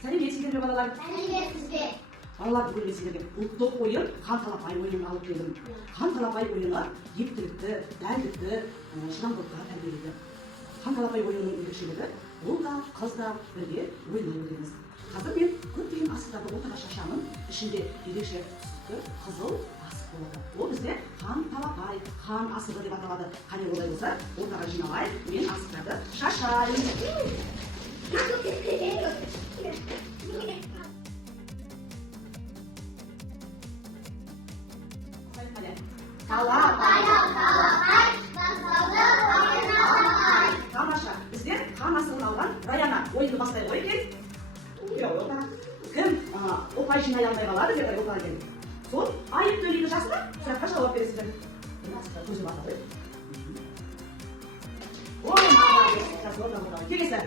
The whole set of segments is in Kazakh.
Сәлеметсіздер ме балалар? Сәлеметсіздер. Балалар, бүгін сіздерге ұлттық ойын қан талапай ойынын алып келдім. Қан талапай ойыны ептілікті, дәлдікті, шыдамдылыққа тәрбиелейді. Қан талапай ойынының ерекшелігі ұл да, қыз да бірге ойнай білеміз. Қазір мен көптеген асықтарды ортаға шашамын. Ішінде ерекше түсті қызыл асық болады. Ол бізде қан талапай, қан асығы деп аталады. Қане олай болса, ортаға жиналайық, мен асықтарды шашайын. Тамаша, біздер қан асығын алған Раяна ойынды бастай қой екен. Кім ұпай жинай алмай қалады деп ұпай келді. Сол айып төлейді жасына сұраққа жауап бересіздер. Асықта көзі батады. Ой, молодец. Жақсы, орта болады. Келесі.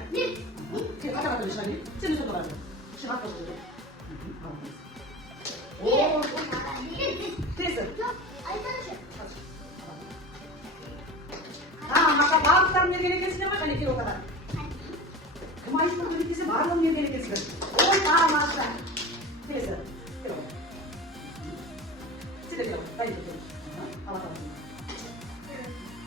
Қатар-қатар шығайын. Сен өз отырады. Шығат қошты. Келесі. Барлықтарын мерген екенсіздер ғой, қане кел ортаға. Кім айыпты төлейді десе барлығын мерген екенсіздер. Ой, тамаша. Келесі. Кел ортаға. Сендер кел ортаға. Дайын тұрсын. Ала қаласын.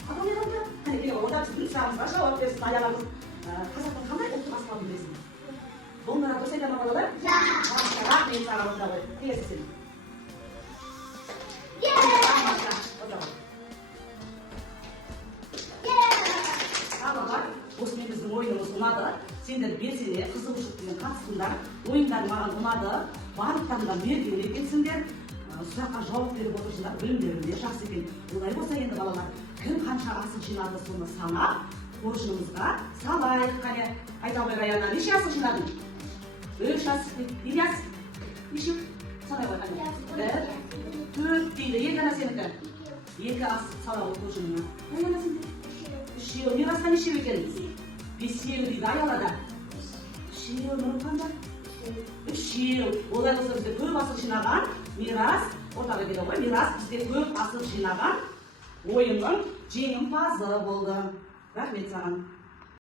Атау не қалды? Қане кел ортаға. Біздің сұрағымызға жауап берсін. Аяғымыз қазақтың қандай ұлттық аспабын білесің? Домбыра дұрыс айтады ма балалар? Рахмет, мен саған ортаға қой. Келесі сен. Тамаша. Ортаға. Осымен біздің ойынымыз ұнады. Сендер белсене, қызығушылықпен қатыстыңдар. Ойындар маған ұнады. Барлықтарыңдар мерген екенсіңдер. Сұраққа жауап беріп отырсыңдар. Білімдеріңде жақсы екен. Олай болса енді балалар, кім қанша асық жинады соны санап, қоржынымызға салайық. Қане, айта ғой Раяна, неше асық жинадың? 3 асық. Ильяс, неше? Санай ғой, қане. 4 дейді. Екі ана сенікі. 2 асық сала ғой қоржыныңа. Раяна сенде? 3. Мирасқа неше екен? 5 дейді аялада. 3 нұрқанда? 3. Олай болса бізде көп асық жинаған Мирас, ортаға келді ғой, Мирас бізде көп асық жинаған ойынның жеңімпазы болды. Рахмет саған.